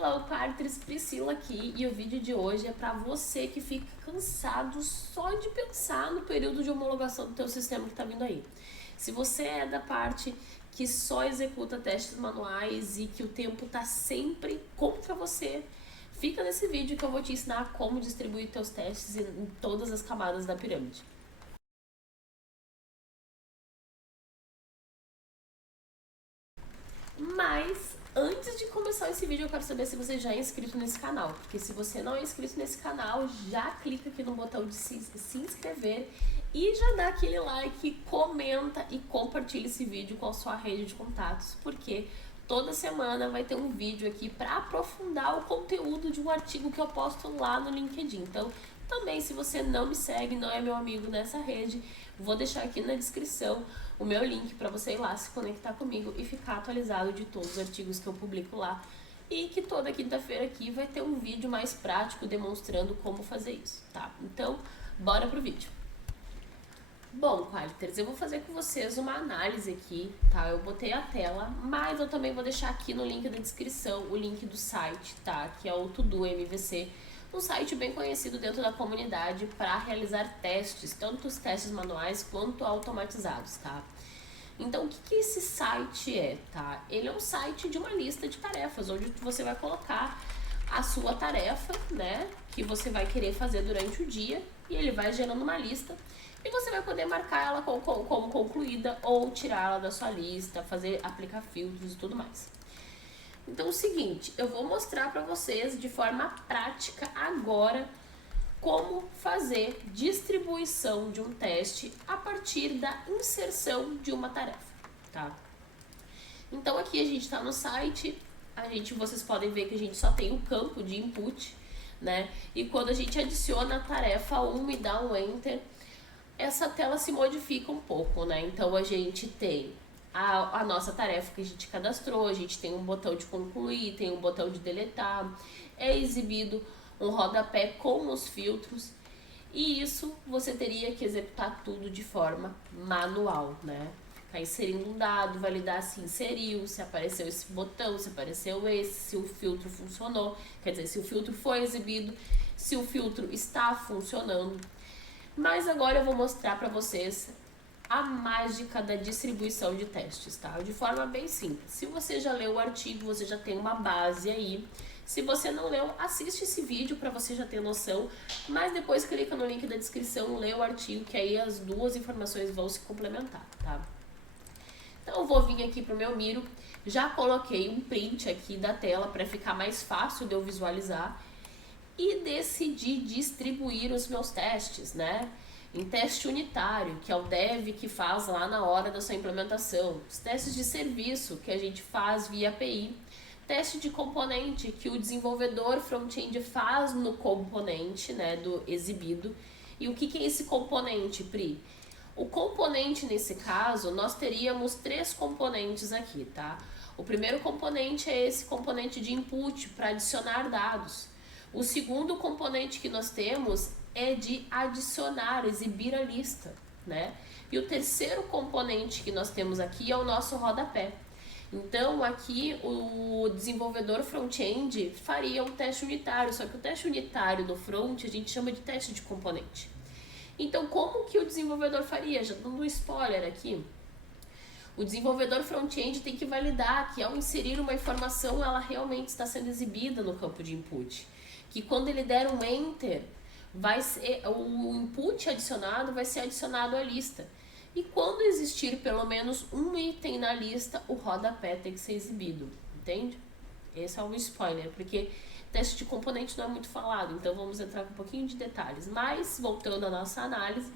Hello, Partners, Priscila aqui, e o vídeo de hoje é para você que fica cansado só de pensar no período de homologação do teu sistema que está vindo aí. Se você é da parte que só executa testes manuais e que o tempo está sempre contra você, fica nesse vídeo que eu vou te ensinar como distribuir teus testes em todas as camadas da pirâmide. Mas antes de começar esse vídeo eu quero saber se você já é inscrito nesse canal, porque se você não é inscrito nesse canal, já clica aqui no botão de se inscrever e já dá aquele like, comenta e compartilha esse vídeo com a sua rede de contatos, porque toda semana vai ter um vídeo aqui para aprofundar o conteúdo de um artigo que eu posto lá no LinkedIn. Então, também, se você não me segue, não é meu amigo nessa rede, vou deixar aqui na descrição o meu link para você ir lá se conectar comigo e ficar atualizado de todos os artigos que eu publico lá. E que toda quinta-feira aqui vai ter um vídeo mais prático demonstrando como fazer isso, tá? Então, bora pro vídeo. Bom, Qualiters, eu vou fazer com vocês uma análise aqui, tá? Eu botei a tela, mas eu também vou deixar aqui no link da descrição o link do site, tá? Que é o To-Do MVC, um site bem conhecido dentro da comunidade para realizar testes, tanto os testes manuais quanto automatizados, tá? Então, o que esse site é, tá? Ele é um site de uma lista de tarefas, onde você vai colocar a sua tarefa, né? Que você vai querer fazer durante o dia, e ele vai gerando uma lista, e você vai poder marcar ela como concluída ou tirá-la da sua lista, aplicar filtros e tudo mais. Então é o seguinte, eu vou mostrar para vocês de forma prática agora como fazer distribuição de um teste a partir da inserção de uma tarefa, tá? Então aqui a gente está no site, vocês podem ver que a gente só tem o campo de input, né? E quando a gente adiciona a tarefa 1 e dá um enter, essa tela se modifica um pouco, né? Então a gente tem a nossa tarefa que a gente cadastrou, a gente tem um botão de concluir, tem um botão de deletar, é exibido um rodapé com os filtros, e isso você teria que executar tudo de forma manual, né? Ficar inserindo um dado, validar se inseriu, se apareceu esse botão, se apareceu esse, se o filtro funcionou, quer dizer, se o filtro foi exibido, se o filtro está funcionando. Mas agora eu vou mostrar para vocês a mágica da distribuição de testes, tá? De forma bem simples. Se você já leu o artigo, você já tem uma base aí. Se você não leu, assiste esse vídeo para você já ter noção, mas depois clica no link da descrição, lê o artigo, que aí as duas informações vão se complementar, tá? Então eu vou vir aqui pro meu Miro, já coloquei um print aqui da tela para ficar mais fácil de eu visualizar e decidi distribuir os meus testes, né? Em teste unitário, que é o dev que faz lá na hora da sua implementação, os testes de serviço que a gente faz via API, teste de componente que o desenvolvedor front-end faz no componente, né, do exibido. E o que é esse componente, Pri? O componente, nesse caso, nós teríamos 3 componentes aqui, tá? O primeiro componente é esse componente de input para adicionar dados. O segundo componente que nós temos é de adicionar, exibir a lista, né? E o terceiro componente que nós temos aqui é o nosso rodapé. Então, aqui o desenvolvedor front-end faria um teste unitário, só que o teste unitário do front a gente chama de teste de componente. Então, como que o desenvolvedor faria? Já dando um spoiler aqui. O desenvolvedor front-end tem que validar que ao inserir uma informação, ela realmente está sendo exibida no campo de input. Que quando ele der um enter, o input adicionado vai ser adicionado à lista. E quando existir pelo menos um item na lista, o rodapé tem que ser exibido, entende? Esse é um spoiler, porque teste de componente não é muito falado, então vamos entrar com um pouquinho de detalhes. Mas, voltando à nossa análise,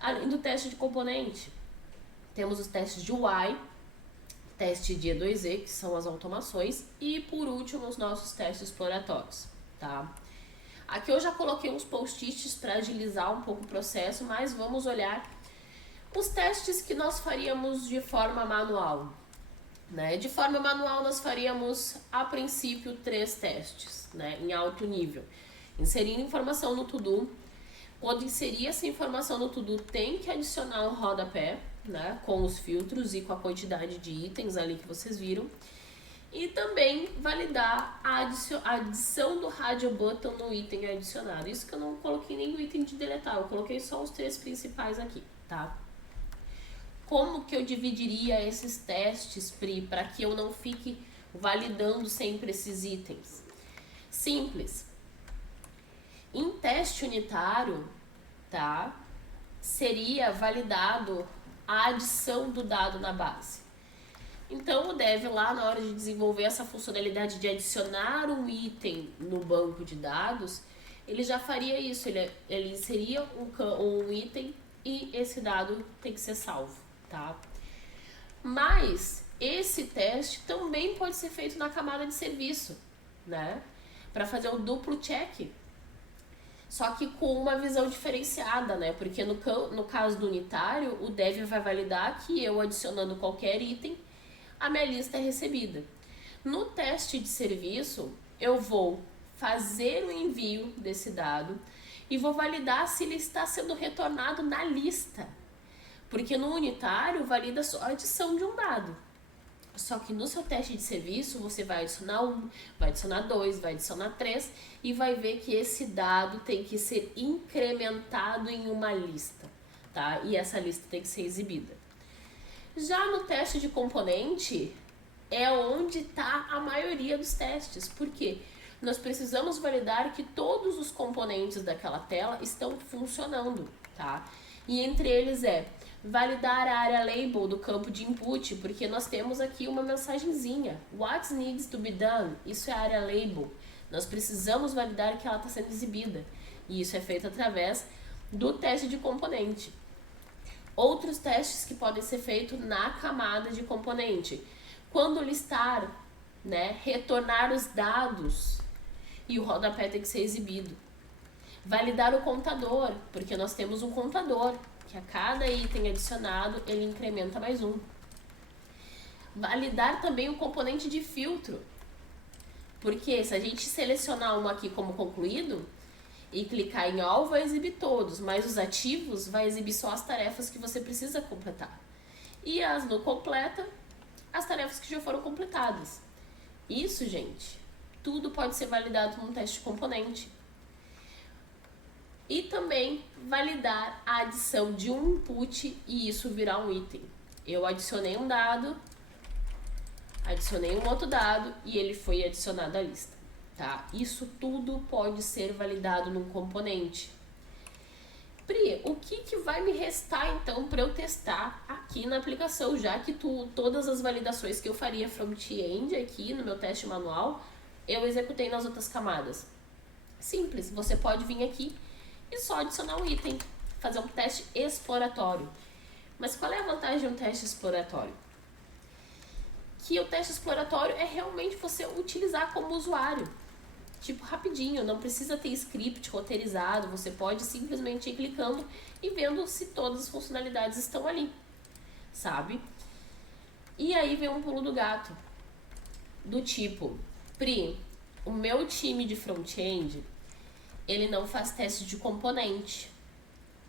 além do teste de componente, temos os testes de UI, teste de E2E, que são as automações, e por último os nossos testes exploratórios, tá? Aqui eu já coloquei uns post-its para agilizar um pouco o processo, mas vamos olhar os testes que nós faríamos de forma manual, né? De forma manual nós faríamos, a princípio, 3 testes, né? Em alto nível. Inserindo informação no To-Do. Quando inserir essa informação no To-Do, tem que adicionar um rodapé, né? Com os filtros e com a quantidade de itens ali que vocês viram. E também validar a adição do radio button no item adicionado. Isso que eu não coloquei nem no item de deletar, eu coloquei só os 3 principais aqui, tá? Como que eu dividiria esses testes, Pri, para que eu não fique validando sempre esses itens? Simples. Em teste unitário, tá? Seria validado a adição do dado na base. Então, o dev lá, na hora de desenvolver essa funcionalidade de adicionar um item no banco de dados, ele já faria isso, ele inseria um item e esse dado tem que ser salvo, tá? Mas esse teste também pode ser feito na camada de serviço, né? Para fazer o duplo check. Só que com uma visão diferenciada, né? Porque no caso do unitário, o dev vai validar que eu adicionando qualquer item, a minha lista é recebida. No teste de serviço, eu vou fazer o envio desse dado e vou validar se ele está sendo retornado na lista. Porque no unitário, valida só a adição de um dado. Só que no seu teste de serviço, você vai adicionar 1, vai adicionar 2, vai adicionar 3 e vai ver que esse dado tem que ser incrementado em uma lista, tá? E essa lista tem que ser exibida. Já no teste de componente, é onde está a maioria dos testes. Por quê? Nós precisamos validar que todos os componentes daquela tela estão funcionando, tá? E entre eles validar a área label do campo de input, porque nós temos aqui uma mensagenzinha. What needs to be done? Isso é a área label. Nós precisamos validar que ela está sendo exibida. E isso é feito através do teste de componente. Outros testes que podem ser feitos na camada de componente. Quando listar, né, retornar os dados e o rodapé tem que ser exibido. Validar o contador, porque nós temos um contador, que a cada item adicionado ele incrementa mais 1. Validar também o componente de filtro, porque se a gente selecionar um aqui como concluído e clicar em All, vai exibir todos, mas os ativos vai exibir só as tarefas que você precisa completar. E as no completa, as tarefas que já foram completadas. Isso, gente, tudo pode ser validado num teste de componente. E também validar a adição de um input e isso virar um item. Eu adicionei um dado, adicionei um outro dado e ele foi adicionado à lista, tá? Isso tudo pode ser validado num componente. Pri, o que vai me restar então para eu testar aqui na aplicação, já que todas as validações que eu faria front-end aqui no meu teste manual, eu executei nas outras camadas? Simples, você pode vir aqui e só adicionar um item, fazer um teste exploratório. Mas qual é a vantagem de um teste exploratório? Que o teste exploratório é realmente você utilizar como usuário. Tipo, rapidinho, não precisa ter script roteirizado, você pode simplesmente ir clicando e vendo se todas as funcionalidades estão ali, sabe? E aí vem um pulo do gato, do tipo, Pri, o meu time de front-end, ele não faz teste de componente.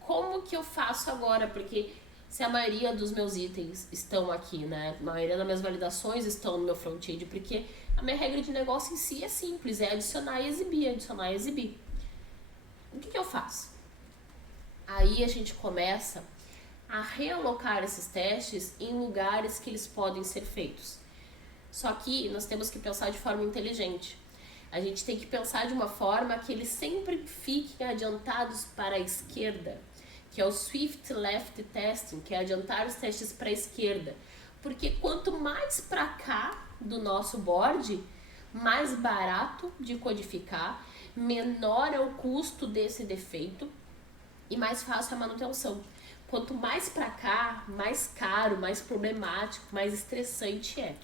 Como que eu faço agora? Porque se a maioria dos meus itens estão aqui, né? A maioria das minhas validações estão no meu front-end, porque a minha regra de negócio em si é simples, é adicionar e exibir, adicionar e exibir. O que eu faço? Aí a gente começa a realocar esses testes em lugares que eles podem ser feitos. Só que nós temos que pensar de forma inteligente. A gente tem que pensar de uma forma que eles sempre fiquem adiantados para a esquerda, que é o Swift Left Testing, que é adiantar os testes para a esquerda. Porque quanto mais para cá do nosso board, mais barato de codificar, menor é o custo desse defeito e mais fácil a manutenção. Quanto mais para cá, mais caro, mais problemático, mais estressante é.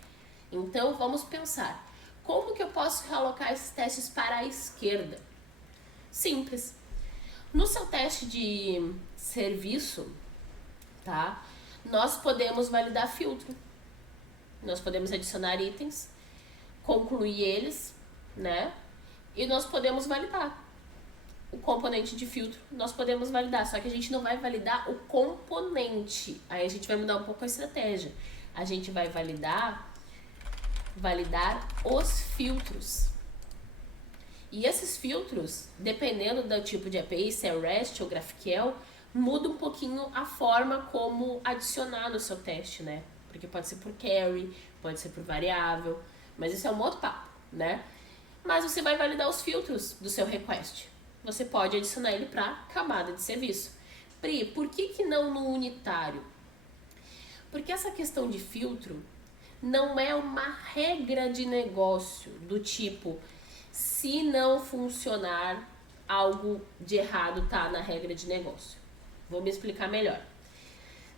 Então vamos pensar. Como que eu posso realocar esses testes para a esquerda? Simples. No seu teste de serviço, tá? Nós podemos validar filtro. Nós podemos adicionar itens, concluir eles, né? E nós podemos validar o componente de filtro. Nós podemos validar, só que a gente não vai validar o componente. Aí a gente vai mudar um pouco a estratégia. A gente vai validar validar os filtros. E esses filtros, dependendo do tipo de API, se é REST ou GraphQL, muda um pouquinho a forma como adicionar no seu teste, né? Porque pode ser por query, pode ser por variável, mas isso é um outro papo, né? Mas você vai validar os filtros do seu request. Você pode adicionar ele para camada de serviço. Pri, por que não no unitário? Porque essa questão de filtro não é uma regra de negócio do tipo, se não funcionar, algo de errado tá na regra de negócio. Vou me explicar melhor.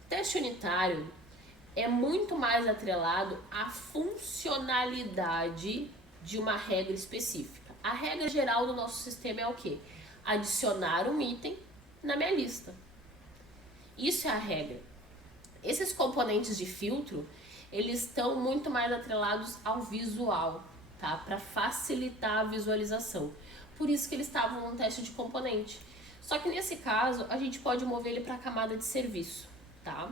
Teste unitário é muito mais atrelado à funcionalidade de uma regra específica. A regra geral do nosso sistema é o quê? Adicionar um item na minha lista. Isso é a regra. Esses componentes de filtro, eles estão muito mais atrelados ao visual, tá? Para facilitar a visualização. Por isso que eles estavam no teste de componente. Só que nesse caso, a gente pode mover ele para a camada de serviço, tá?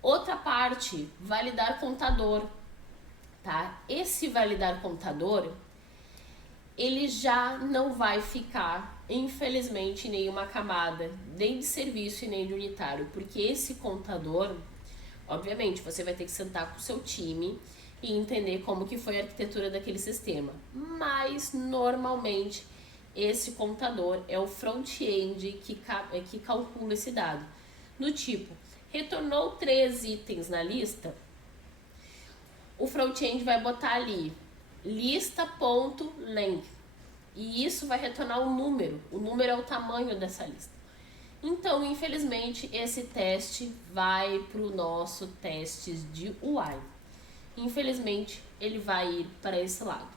Outra parte, validar contador, tá? Esse validar contador, ele já não vai ficar, infelizmente, em nenhuma camada, nem de serviço e nem de unitário, porque esse contador, obviamente, você vai ter que sentar com o seu time e entender como que foi a arquitetura daquele sistema. Mas, normalmente, esse contador é o front-end que calcula esse dado. Do tipo, retornou 3 itens na lista, o front-end vai botar ali lista.length e isso vai retornar um número. O número é o tamanho dessa lista. Então, infelizmente, esse teste vai para o nosso teste de UI. Infelizmente, ele vai ir para esse lado.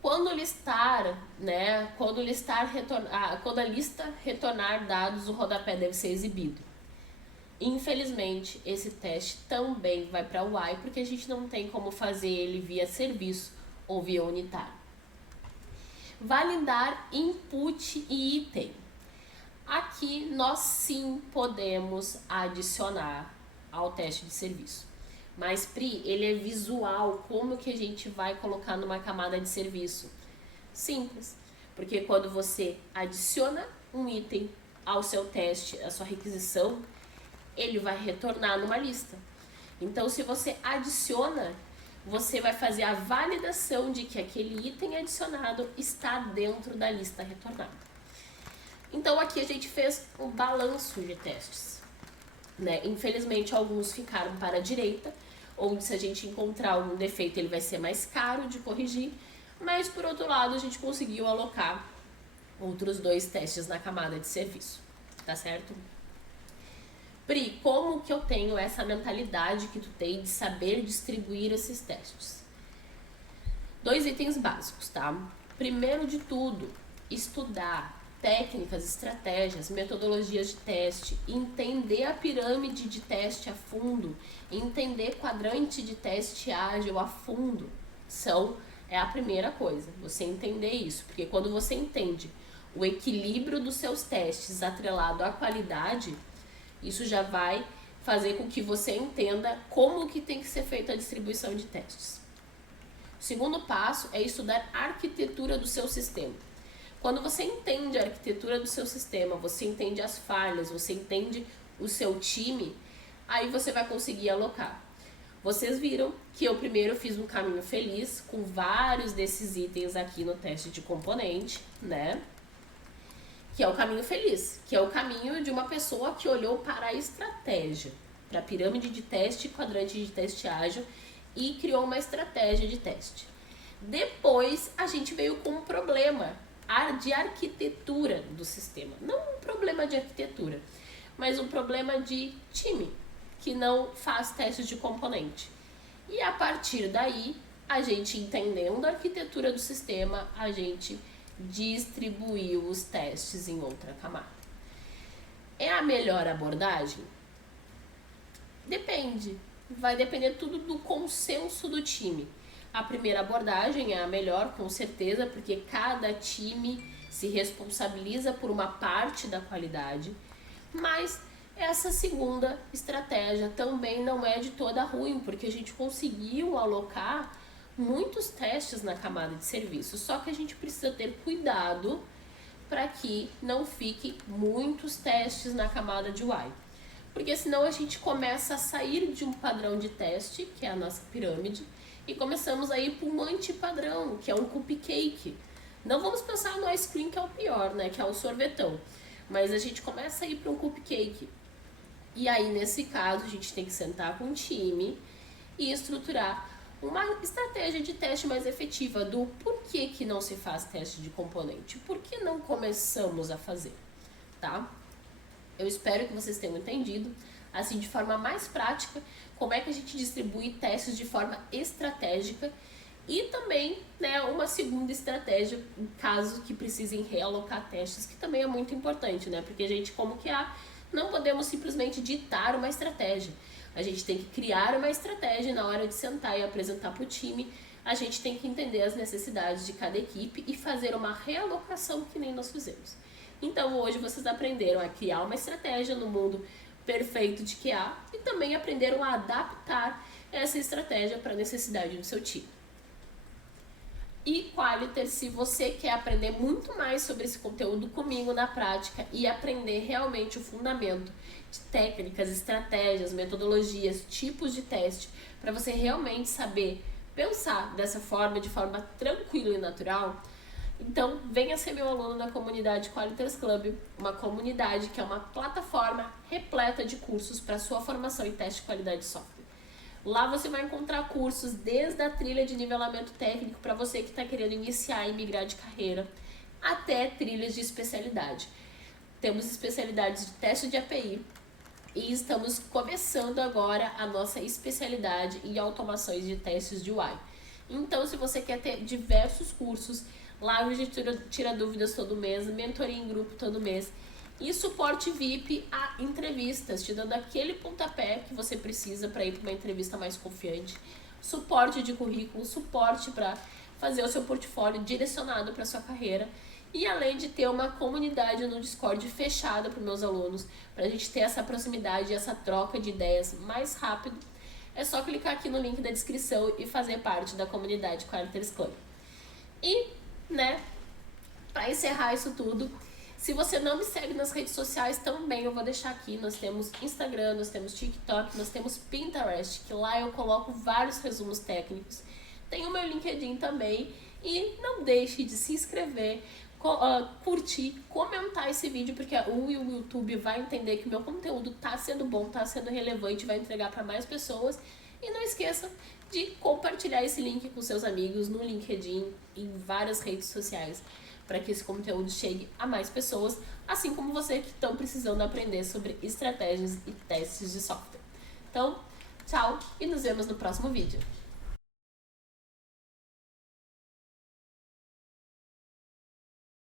Quando a lista retornar dados, o rodapé deve ser exibido. Infelizmente, esse teste também vai para o UI, porque a gente não tem como fazer ele via serviço ou via unitário. Validar input e item. Aqui nós sim podemos adicionar ao teste de serviço. Mas, Pri, ele é visual, como que a gente vai colocar numa camada de serviço? Simples, porque quando você adiciona um item ao seu teste, a sua requisição, ele vai retornar numa lista. Então, se você adiciona, você vai fazer a validação de que aquele item adicionado está dentro da lista retornada. Então, aqui a gente fez um balanço de testes, né? Infelizmente, alguns ficaram para a direita, onde se a gente encontrar algum defeito, ele vai ser mais caro de corrigir, mas, por outro lado, a gente conseguiu alocar outros 2 testes na camada de serviço, tá certo? Pri, como que eu tenho essa mentalidade que tu tem de saber distribuir esses testes? 2 itens básicos, tá? Primeiro de tudo, estudar técnicas, estratégias, metodologias de teste, entender a pirâmide de teste a fundo, entender quadrante de teste ágil a fundo, é a primeira coisa, você entender isso, porque quando você entende o equilíbrio dos seus testes atrelado à qualidade, isso já vai fazer com que você entenda como que tem que ser feita a distribuição de testes. O segundo passo é estudar a arquitetura do seu sistema. Quando você entende a arquitetura do seu sistema, você entende as falhas, você entende o seu time, aí você vai conseguir alocar. Vocês viram que eu primeiro fiz um caminho feliz com vários desses itens aqui no teste de componente, né? Que é o caminho feliz, que é o caminho de uma pessoa que olhou para a estratégia, para a pirâmide de teste, quadrante de teste ágil e criou uma estratégia de teste. Depois a gente veio com um problema de arquitetura do sistema, não um problema de arquitetura, mas um problema de time, que não faz testes de componente. E a partir daí, a gente entendendo a arquitetura do sistema, a gente distribuiu os testes em outra camada. É a melhor abordagem? Depende. Vai depender tudo do consenso do time. A primeira abordagem é a melhor, com certeza, porque cada time se responsabiliza por uma parte da qualidade, mas Essa segunda estratégia também não é de toda ruim, porque a gente conseguiu alocar muitos testes na camada de serviço, só que a gente precisa ter cuidado para que não fique muitos testes na camada de UI, porque senão a gente começa a sair de um padrão de teste, que é a nossa pirâmide, e começamos a ir para um antipadrão, que é um cupcake. Não vamos pensar no ice cream, que é o pior, né, que é o sorvetão, mas a gente começa a ir para um cupcake. E aí, nesse caso, a gente tem que sentar com o time e estruturar uma estratégia de teste mais efetiva do porquê que não se faz teste de componente, por que não começamos a fazer, tá? Eu espero que vocês tenham entendido, assim, de forma mais prática, como é que a gente distribui testes de forma estratégica e também, né, uma segunda estratégia, em caso que precisem realocar testes, que também é muito importante, né, porque a gente, como QA, não podemos simplesmente ditar uma estratégia. A gente tem que criar uma estratégia na hora de sentar e apresentar para o time. A gente tem que entender as necessidades de cada equipe e fazer uma realocação que nem nós fizemos. Então hoje vocês aprenderam a criar uma estratégia no mundo perfeito de QA e também aprenderam a adaptar essa estratégia para a necessidade do seu time. E Qualiter, se você quer aprender muito mais sobre esse conteúdo comigo na prática e aprender realmente o fundamento de técnicas, estratégias, metodologias, tipos de teste, para você realmente saber pensar dessa forma, de forma tranquila e natural, então venha ser meu aluno na comunidade Qualiters Club, uma comunidade que é uma plataforma repleta de cursos para sua formação em teste de qualidade de software. Lá você vai encontrar cursos desde a trilha de nivelamento técnico para você que está querendo iniciar e migrar de carreira, até trilhas de especialidade. Temos especialidades de teste de API e estamos começando agora a nossa especialidade em automações de testes de UI. Então, se você quer ter diversos cursos, lá a gente tira dúvidas todo mês, mentoria em grupo todo mês, e suporte VIP a entrevistas, te dando aquele pontapé que você precisa para ir para uma entrevista mais confiante. Suporte de currículo, suporte para fazer o seu portfólio direcionado para sua carreira. E além de ter uma comunidade no Discord fechada para os meus alunos, para a gente ter essa proximidade, essa troca de ideias mais rápido, é só clicar aqui no link da descrição e fazer parte da comunidade Qualiters Club. E, né, para encerrar isso tudo, se você não me segue nas redes sociais também, eu vou deixar aqui. Nós temos Instagram, nós temos TikTok, nós temos Pinterest, que lá eu coloco vários resumos técnicos. Tem o meu LinkedIn também. E não deixe de se inscrever, curtir, comentar esse vídeo, porque o YouTube vai entender que o meu conteúdo está sendo bom, está sendo relevante, vai entregar para mais pessoas. E não esqueça de compartilhar esse link com seus amigos no LinkedIn, em várias redes sociais, para que esse conteúdo chegue a mais pessoas, assim como você que estão precisando aprender sobre estratégias e testes de software. Então, tchau e nos vemos no próximo vídeo.